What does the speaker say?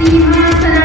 Steve Madison.